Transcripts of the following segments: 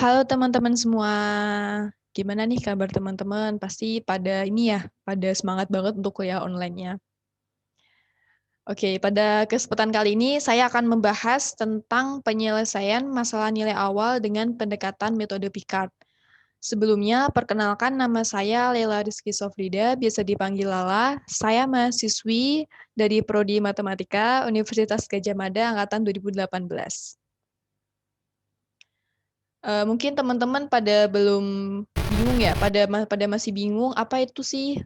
Halo teman-teman semua, gimana nih kabar teman-teman? Pasti pada ini ya, pada semangat banget untuk kuliah online-nya. Oke, pada kesempatan kali ini saya akan membahas tentang penyelesaian masalah nilai awal dengan pendekatan metode Picard. Sebelumnya, perkenalkan nama saya Lela Rizky Sofrida, biasa dipanggil Lala. Saya mahasiswi dari Prodi Matematika Universitas Gadjah Mada Angkatan 2018. Mungkin teman-teman pada belum bingung ya, pada masih bingung apa itu sih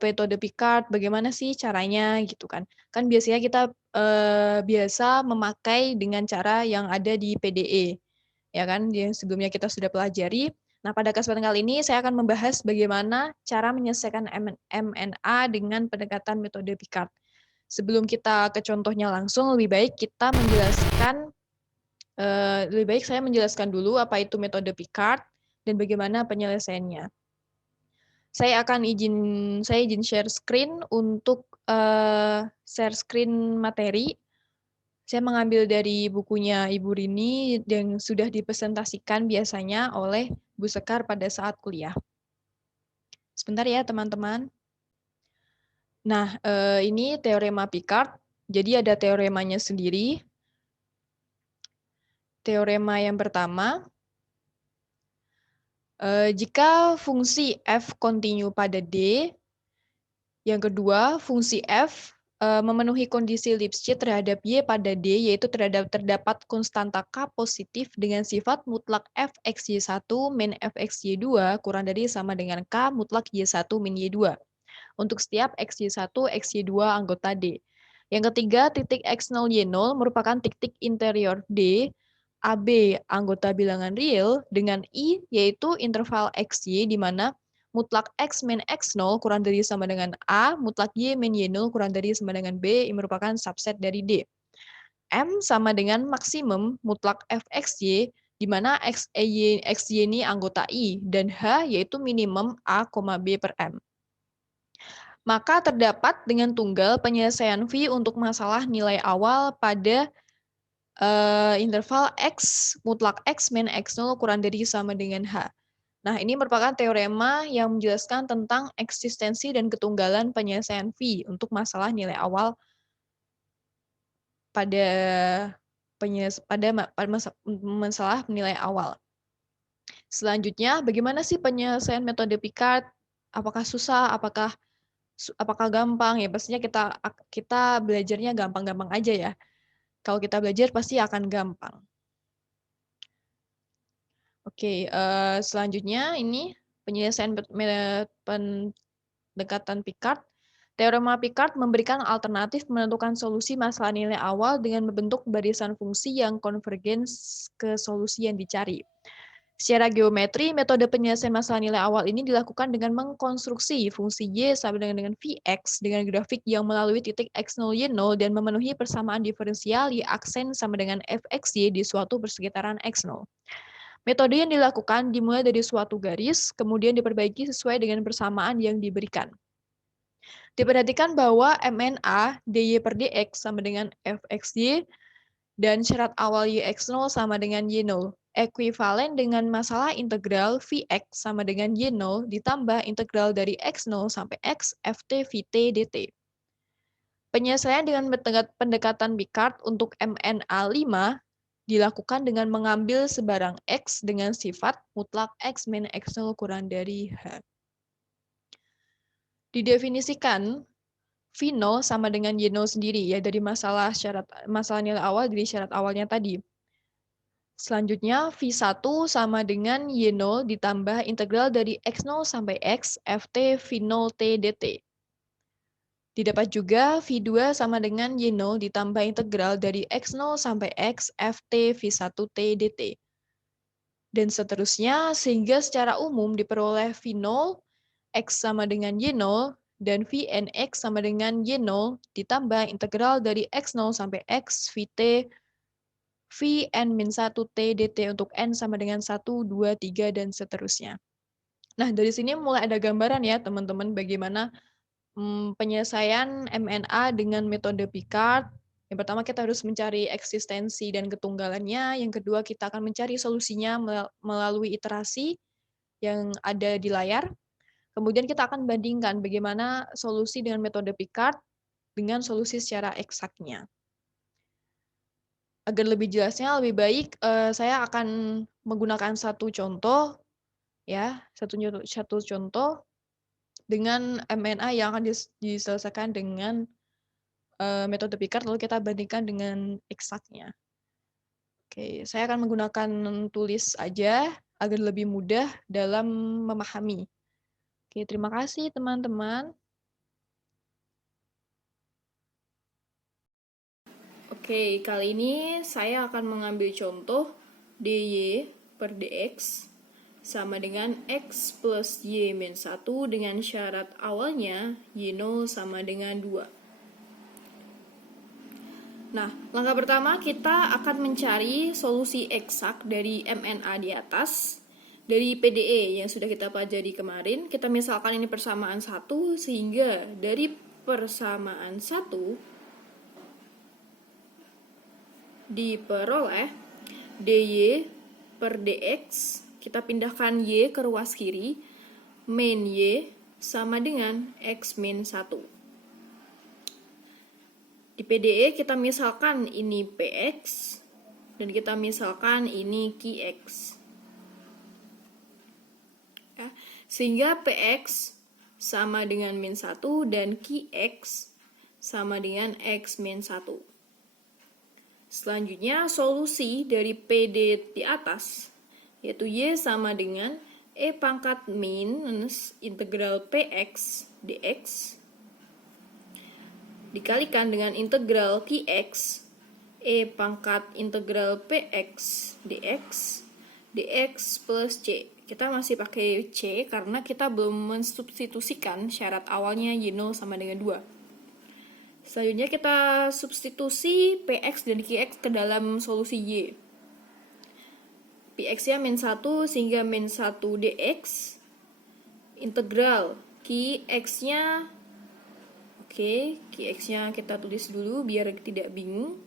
metode Picard, bagaimana sih caranya gitu kan. Kan biasanya kita biasa memakai dengan cara yang ada di PDE, ya kan, yang sebelumnya kita sudah pelajari. Nah, pada kesempatan kali ini saya akan membahas bagaimana cara menyelesaikan MNA dengan pendekatan metode Picard. Sebelum kita ke contohnya langsung, lebih baik saya menjelaskan dulu apa itu metode Picard dan bagaimana penyelesaiannya. Saya izin share screen untuk share screen materi. Saya mengambil dari bukunya Ibu Rini yang sudah dipresentasikan biasanya oleh Bu Sekar pada saat kuliah. Sebentar ya teman-teman. Nah, ini teorema Picard. Jadi ada teoremanya sendiri. Teorema yang pertama, jika fungsi f kontinu pada D, yang kedua, fungsi f memenuhi kondisi Lipschitz terhadap y pada D, yaitu terdapat konstanta k positif dengan sifat mutlak f x y1 min f x y2 kurang dari sama dengan k mutlak y1 min y2 untuk setiap x y1, x y2 anggota D. Yang ketiga, titik x0 y0 merupakan titik interior D AB anggota bilangan real dengan I yaitu interval XY di mana mutlak X min X0 kurang dari sama dengan A, mutlak Y min Y0 kurang dari sama dengan B merupakan subset dari D. M sama dengan maksimum mutlak FXY di mana XY ini anggota I dan H yaitu minimum A, B per M. Maka terdapat dengan tunggal penyelesaian V untuk masalah nilai awal pada interval X mutlak X min X0 kurang dari sama dengan H. Nah, ini merupakan teorema yang menjelaskan tentang eksistensi dan ketunggalan penyelesaian V untuk masalah nilai awal pada masalah nilai awal. Selanjutnya, bagaimana sih penyelesaian metode Picard? Apakah susah? Apakah gampang? Ya, pastinya kita belajarnya gampang-gampang aja ya. Kalau kita belajar pasti akan gampang. Oke, selanjutnya ini penyelesaian pendekatan Picard. Teorema Picard memberikan alternatif menentukan solusi masalah nilai awal dengan membentuk barisan fungsi yang konvergen ke solusi yang dicari. Secara geometri, metode penyelesaian masalah nilai awal ini dilakukan dengan mengkonstruksi fungsi Y sama dengan Vx dengan grafik yang melalui titik x0, y0 dan memenuhi persamaan diferensial Y aksen sama dengan fxy di suatu persekitaran x0. Metode yang dilakukan dimulai dari suatu garis, kemudian diperbaiki sesuai dengan persamaan yang diberikan. Diperhatikan bahwa MNA dy per dx sama dengan fxy dan syarat awal yx0 sama dengan y0. Ekuivalen dengan masalah integral Vx sama dengan y0 ditambah integral dari x0 sampai x ft vt dt. Penyelesaian dengan pendekatan Picard untuk MNA5 dilakukan dengan mengambil sebarang X dengan sifat mutlak X min X0 kurang dari H. Didefinisikan V0 sama dengan Y0 sendiri ya dari masalah nilai awal dari syarat awalnya tadi. Selanjutnya V1 sama dengan Y0 ditambah integral dari X0 sampai X Ft V0 T dt. Didapat juga V2 sama dengan Y0 ditambah integral dari X0 sampai X Ft V1T dt. Dan seterusnya, sehingga secara umum diperoleh V0, X sama dengan Y0, dan Vnx sama dengan Y0 ditambah integral dari X0 sampai X Vt Vn-1t dt untuk N sama dengan 1, 2, 3, dan seterusnya. Nah, dari sini mulai ada gambaran ya teman-teman bagaimana penyelesaian MNA dengan metode Picard Yang pertama kita harus mencari eksistensi dan ketunggalannya, yang kedua kita akan mencari solusinya melalui iterasi yang ada di layar. Kemudian kita akan bandingkan bagaimana solusi dengan metode Picard dengan solusi secara eksaknya. Agar lebih jelasnya, lebih baik saya akan menggunakan satu contoh, ya, satu contoh dengan MNA yang akan diselesaikan dengan metode Picard, lalu kita bandingkan dengan eksaknya. Oke, saya akan menggunakan tulis aja agar lebih mudah dalam memahami. Oke, terima kasih teman-teman. Oke, kali ini saya akan mengambil contoh dy per dx sama dengan x plus y min 1 dengan syarat awalnya y0 sama dengan 2. Nah, langkah pertama kita akan mencari solusi eksak dari MNA di atas dari PDE yang sudah kita pelajari kemarin. Kita misalkan ini persamaan 1, sehingga dari persamaan 1 diperoleh dy per dx, kita pindahkan y ke ruas kiri, min y sama dengan x min 1. Di PDE kita misalkan ini px, dan kita misalkan ini qx. Ya, sehingga px sama dengan min 1 dan qx sama dengan x min 1. Selanjutnya, solusi dari PD di atas, yaitu Y sama dengan E pangkat minus integral PX dx dikalikan dengan integral QX E pangkat integral PX dx plus C. Kita masih pakai C karena kita belum mensubstitusikan syarat awalnya Y0 sama dengan 2. Selanjutnya kita substitusi PX dan QX ke dalam solusi Y. PX-nya min 1 sehingga min 1 dx. Integral QX-nya, oke, QX-nya kita tulis dulu biar tidak bingung.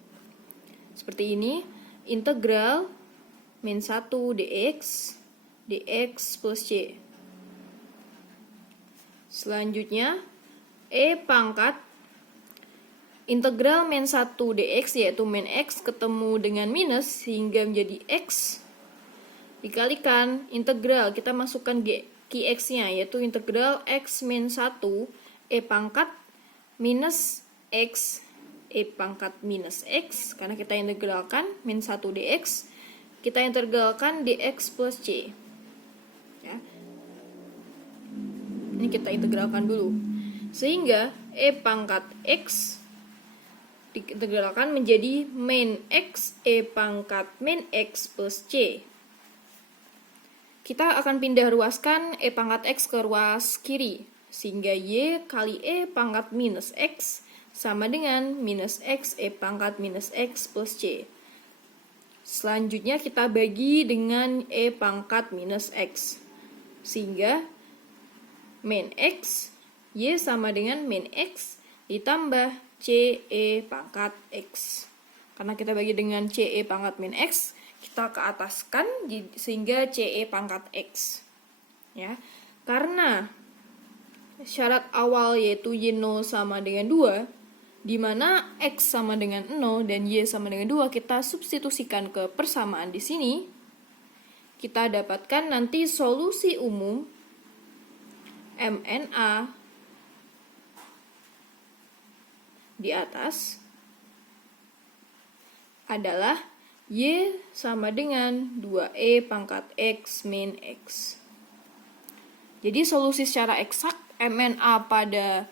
Seperti ini, integral min 1 dx plus C. Selanjutnya, E pangkat integral min 1 dx, yaitu min x ketemu dengan minus sehingga menjadi x, dikalikan integral, kita masukkan qx-nya, yaitu integral x min 1 e pangkat minus x e pangkat minus x, karena kita integralkan min 1 dx, kita integralkan dx plus c. Ya. Ini kita integralkan dulu, sehingga e pangkat x diintegralkan menjadi min x e pangkat min x plus c. Kita akan pindah ruaskan e pangkat x ke ruas kiri, sehingga y kali e pangkat minus x sama dengan minus x e pangkat minus x plus c. Selanjutnya kita bagi dengan e pangkat minus x, sehingga min x y sama dengan min x ditambah CE pangkat X. Karena kita bagi dengan CE pangkat min X, kita ke ataskan sehingga CE pangkat X. Ya. Karena syarat awal yaitu Y0 sama dengan 2, di mana X sama dengan 0 dan Y sama dengan 2, kita substitusikan ke persamaan di sini. Kita dapatkan nanti solusi umum MNA di atas adalah Y sama dengan 2E pangkat X min X. Jadi solusi secara eksak MNA pada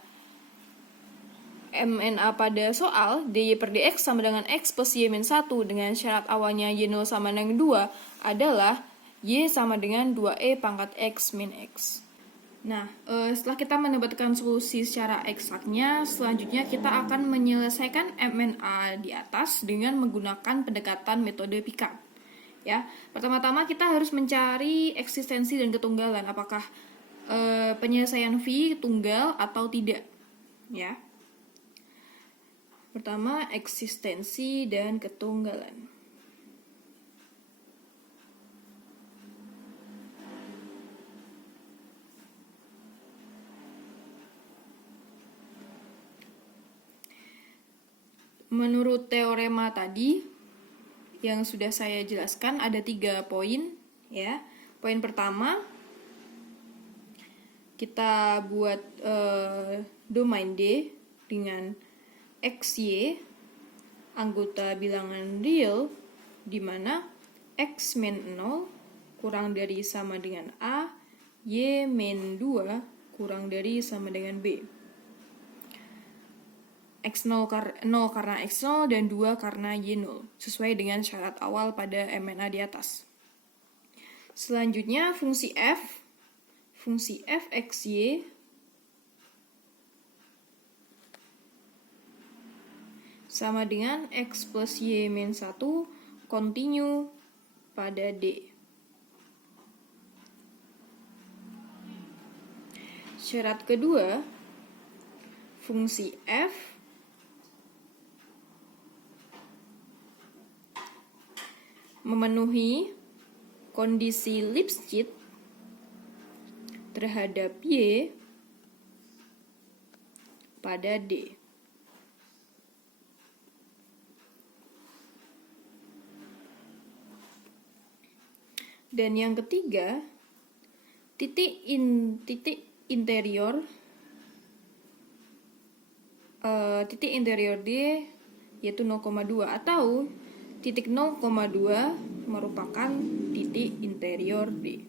soal dy per dx sama dengan X plus Y min 1 dengan syarat awalnya Y0 sama dengan 2 adalah Y sama dengan 2E pangkat X min X. Nah, setelah kita mendapatkan solusi secara eksaknya, selanjutnya kita akan menyelesaikan MNA di atas dengan menggunakan pendekatan metode Picard. Ya, pertama-tama kita harus mencari eksistensi dan ketunggalan, apakah penyelesaian V tunggal atau tidak. Ya. Pertama, eksistensi dan ketunggalan. Menurut teorema tadi yang sudah saya jelaskan ada 3 poin ya. Poin pertama, kita buat domain D dengan XY anggota bilangan real di mana X min 0 kurang dari sama dengan A, Y min 2 kurang dari sama dengan B. X0 0 karena X0 dan 2 karena Y0, sesuai dengan syarat awal pada MNA di atas. Selanjutnya fungsi fxy sama dengan X plus Y min 1 continue pada D. Syarat kedua, fungsi f memenuhi kondisi Lipschitz terhadap Y pada D. Dan yang ketiga, titik interior D yaitu 0,2 atau titik 0,2 merupakan titik interior D.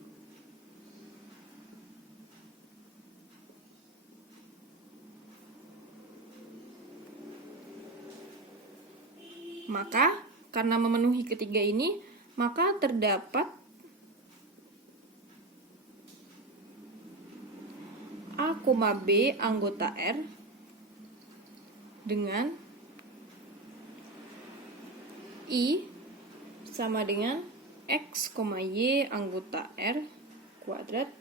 Maka, karena memenuhi ketiga ini, maka terdapat A, B anggota R dengan I sama dengan X, Y anggota R kuadrat,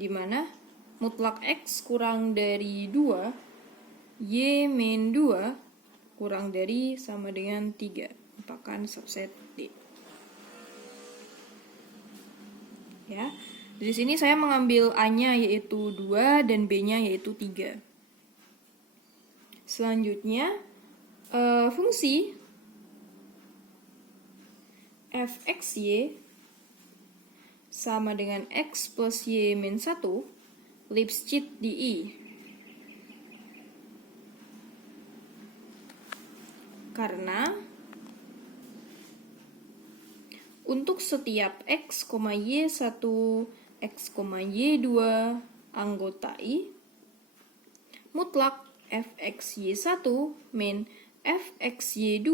di mana mutlak X kurang dari 2, Y min 2 kurang dari sama dengan 3, merupakan subset D. Ya, dari sini saya mengambil A-nya yaitu 2 dan B-nya yaitu 3. Selanjutnya, fungsi fxy sama dengan X plus Y min 1 Lipschitz di I. Karena untuk setiap X, Y1, X, Y2 anggota I, mutlak fxy1 min fxy2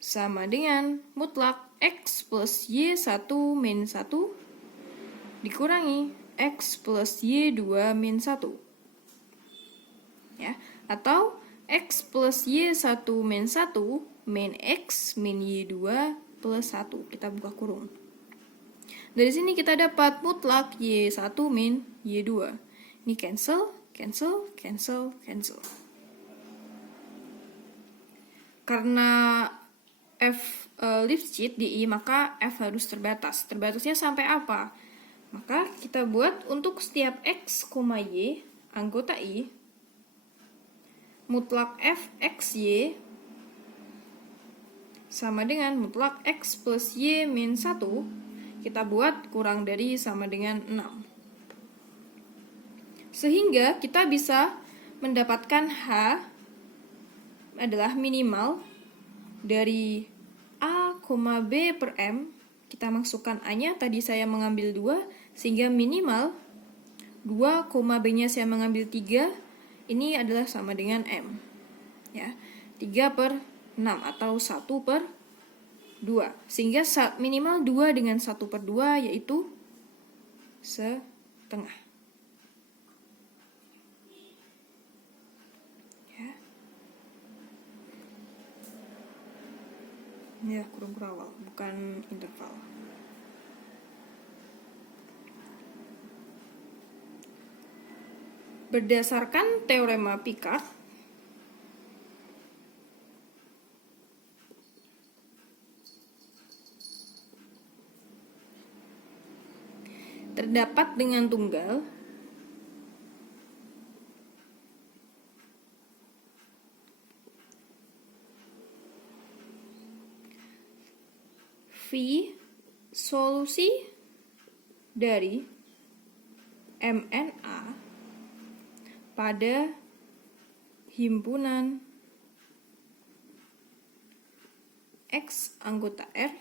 sama dengan mutlak X plus Y1 min 1 dikurangi X plus Y2 min 1. Ya, atau X plus Y1 min 1 min X min Y2 plus 1. Kita buka kurung. Dari sini kita dapat mutlak Y1 min Y2. Ini cancel, cancel, cancel, cancel. Karena F Lipschitz di I, maka F harus terbatas. Terbatasnya sampai apa? Maka kita buat untuk setiap X, Y anggota I, mutlak fxy sama dengan mutlak X plus Y min 1, kita buat kurang dari sama dengan 6. Sehingga kita bisa mendapatkan H adalah minimal dari A, B per M. Kita masukkan A-nya, tadi saya mengambil 2, sehingga minimal 2, B-nya saya mengambil 3, ini adalah sama dengan M. Ya, 3 per 6 atau 1 per 2. Sehingga minimal 2 dengan 1 per 2 yaitu setengah. Ya. Ini adalah kurung kurawal, bukan interval. Berdasarkan teorema Picard, terdapat dengan tunggal V solusi dari MNA pada himpunan X anggota R,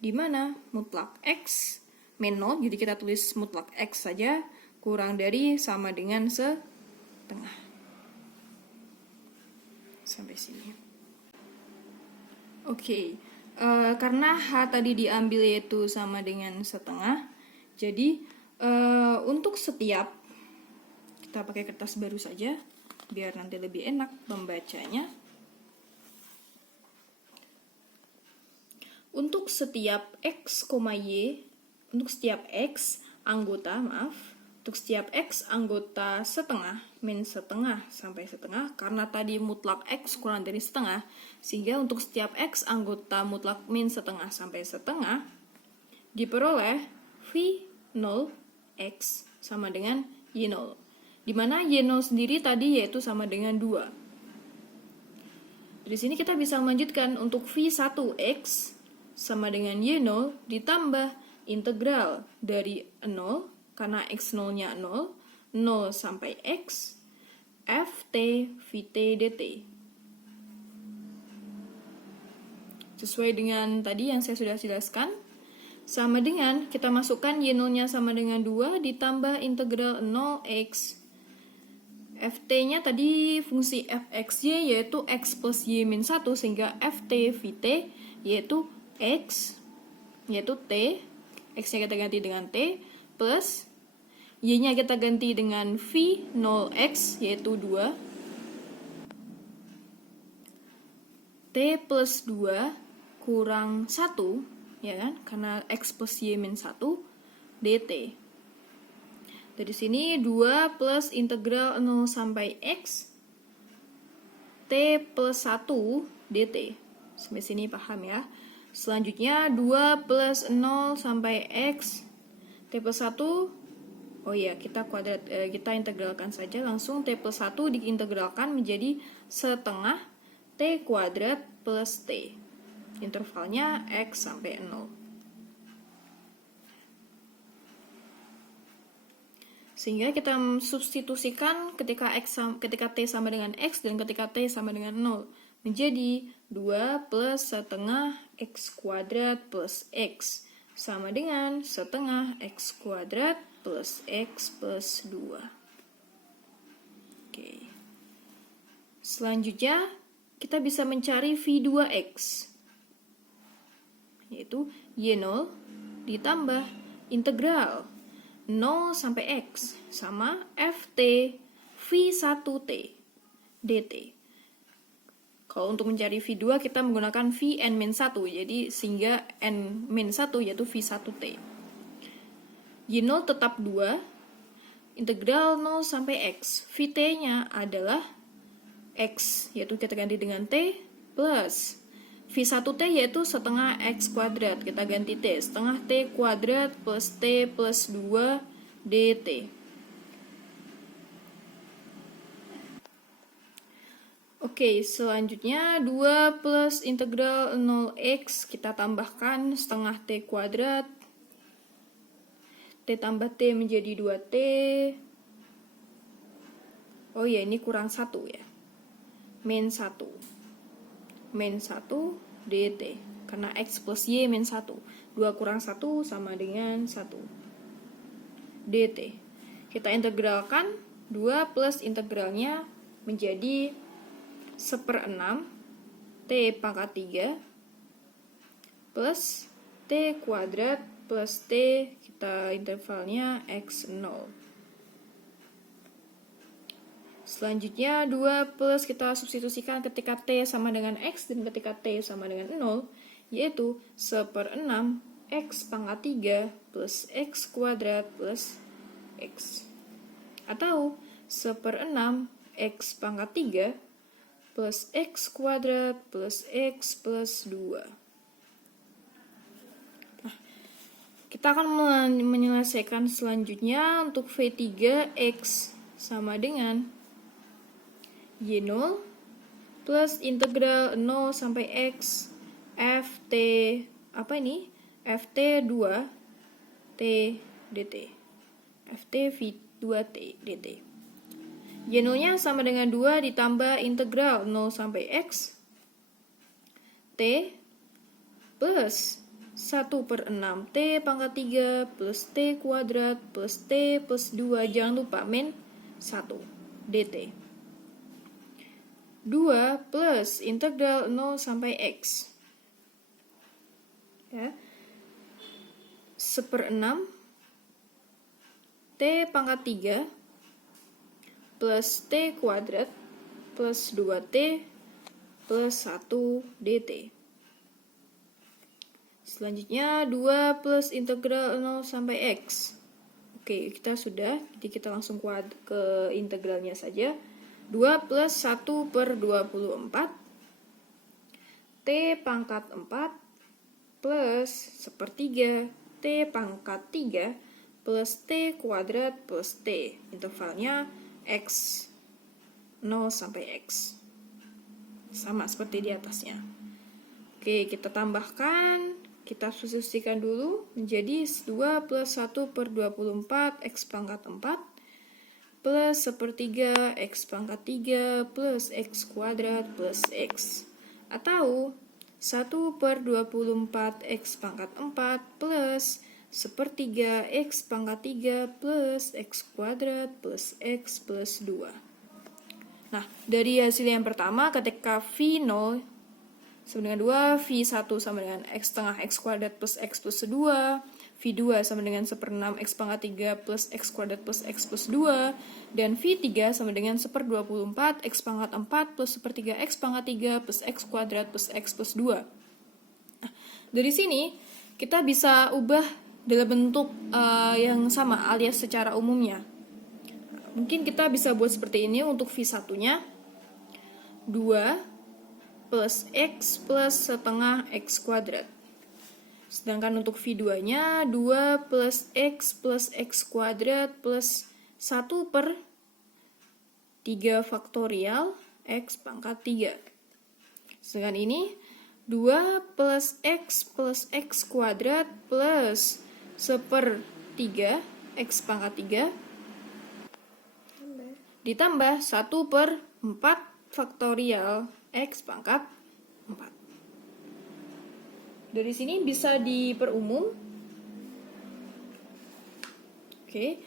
di mana mutlak X min 0, jadi kita tulis mutlak X saja, kurang dari sama dengan setengah. Sampai sini. Oke, karena H tadi diambil yaitu sama dengan setengah, jadi untuk setiap, kita pakai kertas baru saja, biar nanti lebih enak membacanya. Untuk setiap X, Y, untuk setiap X anggota, untuk setiap X anggota setengah, min setengah sampai setengah, karena tadi mutlak X kurang dari setengah, sehingga untuk setiap X anggota mutlak min setengah sampai setengah, diperoleh V0 X sama dengan Y0. Di mana Y0 sendiri tadi yaitu sama dengan 2. Dari sini kita bisa melanjutkan untuk V1X sama dengan Y0 ditambah integral dari 0, karena X0-nya 0, 0 sampai X, Ft Vt dt. Sesuai dengan tadi yang saya sudah jelaskan, sama dengan kita masukkan Y0-nya sama dengan 2 ditambah integral 0x. Ft-nya tadi fungsi fxy yaitu x plus y min 1, sehingga Ft Vt yaitu x, yaitu t, x-nya kita ganti dengan t, plus y-nya kita ganti dengan v0x, yaitu 2, t plus 2 kurang 1, ya kan, karena x plus y min 1, dt. Dari sini 2 plus integral 0 sampai x, t plus 1 dt. Sampai sini paham ya? Selanjutnya 2 plus 0 sampai X, T plus 1, oh iya kita kita integralkan saja langsung. T plus 1 diintegralkan menjadi setengah T kuadrat plus T. Intervalnya X sampai 0. Sehingga kita substitusikan ketika T sama dengan X dan ketika T sama dengan 0. Menjadi 2 plus setengah X kuadrat plus X sama dengan setengah X kuadrat plus X plus 2. Oke. Selanjutnya, kita bisa mencari V2X, yaitu Y0 ditambah integral 0 sampai X sama Ft V1T dt. Kalau untuk mencari V2 kita menggunakan Vn-1, jadi sehingga N-1 yaitu V1T. Y0 tetap 2, integral 0 sampai X. Vt-nya adalah X, yaitu kita ganti dengan T, plus V1T yaitu setengah X kuadrat, kita ganti T, setengah T kuadrat plus T plus 2 dt. Oke, selanjutnya 2 plus integral 0x, kita tambahkan setengah T kuadrat, T tambah T menjadi 2T. Oh ya, ini kurang 1 ya. Min 1 dt, karena X plus Y min 1. 2 kurang 1 sama dengan 1 dt. Kita integralkan, 2 plus integralnya menjadi 1/6 T pangkat 3 plus T kuadrat plus T, kita intervalnya X0. Selanjutnya 2 plus kita substitusikan ketika T sama dengan X dan ketika T sama dengan 0, yaitu 1/6 X pangkat 3 plus X kuadrat plus X. Atau 1/6 X pangkat 3 plus X kuadrat plus X plus 2. Kita akan menyelesaikan selanjutnya untuk V3 X sama dengan Y0 plus integral 0 sampai X Ft Ft 2 T dt. Ft V2T dt. Y0-nya sama dengan 2 ditambah integral 0 sampai X T plus 1/6 T pangkat 3 plus T kuadrat plus T plus 2, jangan lupa min 1 dt. 2 plus integral 0 sampai X. Ya. 1/6 T pangkat 3 plus T kuadrat plus 2T plus 1 dt. Selanjutnya 2 plus integral 0 sampai X. Oke, kita sudah, jadi kita langsung ke integralnya saja. 2 plus 1/24 T pangkat 4 plus 1/3 T pangkat 3 plus T kuadrat plus T. Intervalnya X 0 sampai X. Sama seperti di atasnya. Oke, kita tambahkan. Kita substitusikan dulu menjadi 2 plus 1/24 X pangkat 4 plus 1/3 X pangkat 3 plus X kuadrat plus X. Atau 1/24 X pangkat 4 plus 1/3 X pangkat 3 plus X kuadrat plus X plus 2. Nah, dari hasil yang pertama, ketika V0 sama dengan 2, V1 sama dengan X setengah X kuadrat plus X plus 2, V2 sama dengan 1/6 X pangkat 3 plus X kuadrat plus X plus 2, dan V3 sama dengan 1/24 X pangkat 4 plus 1/3 X pangkat 3 plus X kuadrat plus X plus 2. Nah, dari sini kita bisa ubah dalam bentuk yang sama alias secara umumnya. Mungkin kita bisa buat seperti ini untuk V1-nya. 2 plus X plus setengah X kuadrat. Sedangkan untuk V2-nya 2 plus X kuadrat plus 1/3 faktorial X pangkat 3. Sedangkan ini 2 plus X kuadrat plus 1/3 X pangkat 3 ditambah 1/4 faktorial X pangkat 4. Dari sini bisa diperumum. Oke.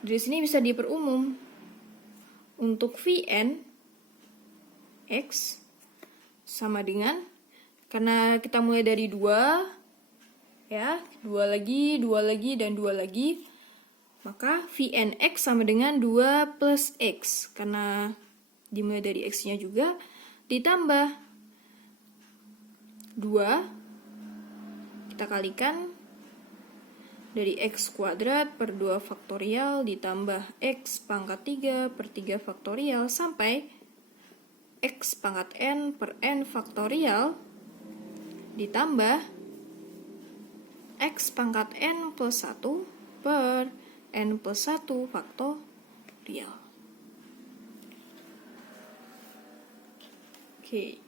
Dari sini bisa diperumum. Untuk Vn X sama dengan, karena kita mulai dari 2, ya, 2 lagi, dan 2 lagi, maka Vnx sama dengan 2 plus X, karena dimulai dari X-nya juga, ditambah 2, kita kalikan dari X kuadrat per 2 faktorial ditambah X pangkat 3/3 faktorial sampai X pangkat N per N faktorial ditambah X pangkat N plus 1 per N plus 1 faktorial. Oke.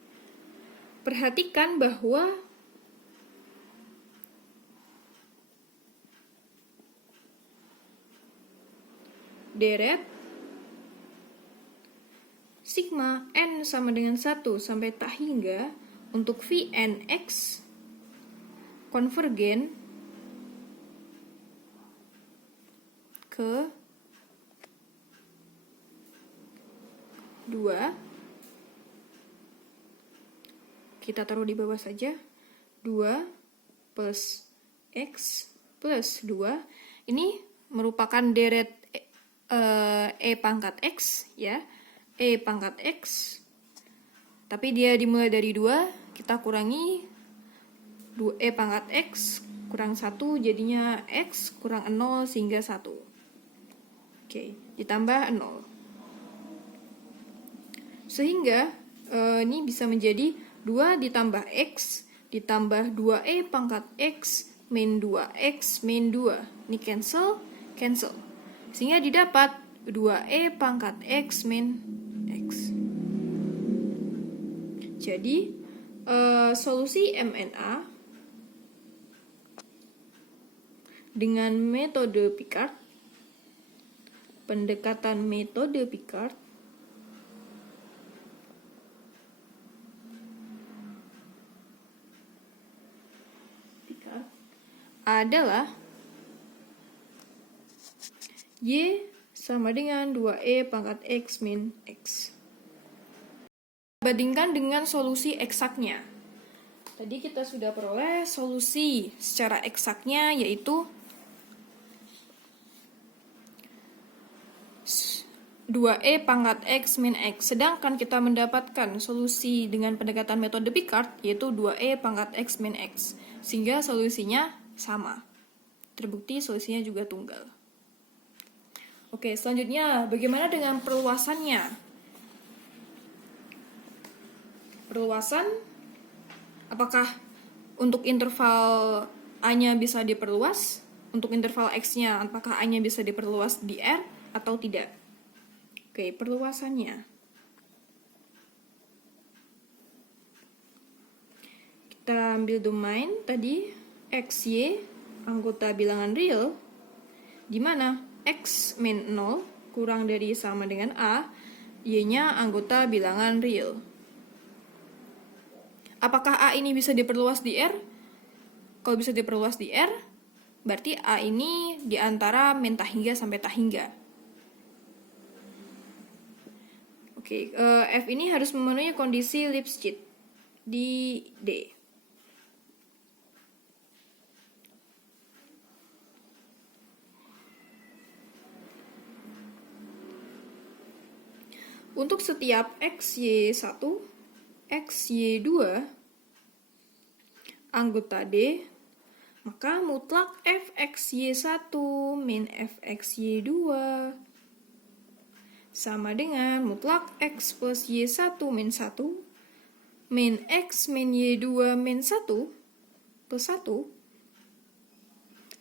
Perhatikan bahwa deret sigma N sama dengan 1 sampai tak hingga untuk Vnx konvergen ke 2, kita taruh di bawah saja, 2 plus X plus 2, ini merupakan deret E pangkat X, ya, E pangkat X, tapi dia dimulai dari 2, kita kurangi 2, E pangkat X kurang 1, jadinya X kurang 0 sehingga 1. Oke, ditambah 0. Sehingga ini bisa menjadi 2 ditambah X ditambah 2E pangkat X min 2X min 2. Ini cancel. Sehingga didapat 2E pangkat X min X. Jadi, solusi MNA dengan metode Picard, pendekatan metode Picard, adalah Y sama dengan 2E pangkat X min X. Bandingkan dengan solusi eksaknya. Tadi kita sudah peroleh solusi secara eksaknya, yaitu 2E pangkat X min X. Sedangkan kita mendapatkan solusi dengan pendekatan metode Picard, yaitu 2E pangkat X min X. Sehingga solusinya sama. Terbukti solusinya juga tunggal. Oke, selanjutnya bagaimana dengan perluasannya? Perluasan, apakah untuk interval A-nya bisa diperluas? Untuk interval X-nya, apakah A-nya bisa diperluas di R atau tidak? Oke, perluasannya. Kita ambil domain tadi, X, Y, anggota bilangan real, di mana X min 0 kurang dari sama dengan A, Y-nya anggota bilangan real. Apakah A ini bisa diperluas di R? Kalau bisa diperluas di R, berarti A ini di antara min tak hingga sampai tak hingga. Oke, F ini harus memenuhi kondisi Lipschitz di D. Untuk setiap XY1, XY2 anggota D, maka mutlak Fxy1 min Fxy2 sama dengan mutlak X plus Y1 min 1 min X min Y2 min 1 plus 1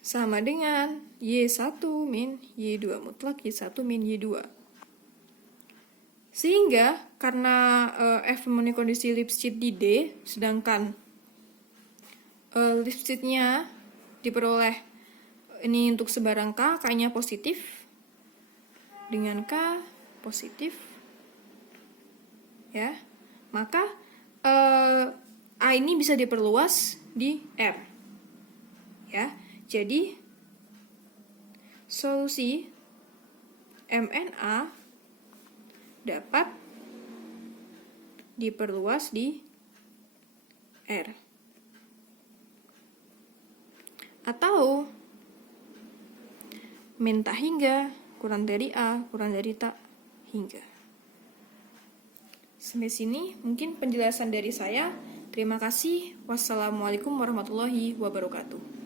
sama dengan Y1 min Y2, mutlak Y1 min Y2. Sehingga karena F memenuhi kondisi Lipschitz di D, sedangkan Lipschitz-nya diperoleh ini untuk sebarang K, K-nya positif, dengan K positif, ya, maka A ini bisa diperluas di R, ya. Jadi solusi MNA dapat diperluas di R. Atau min tak hingga kurang dari A kurang dari tak hingga. Sampai sini mungkin penjelasan dari saya. Terima kasih. Wassalamualaikum warahmatullahi wabarakatuh.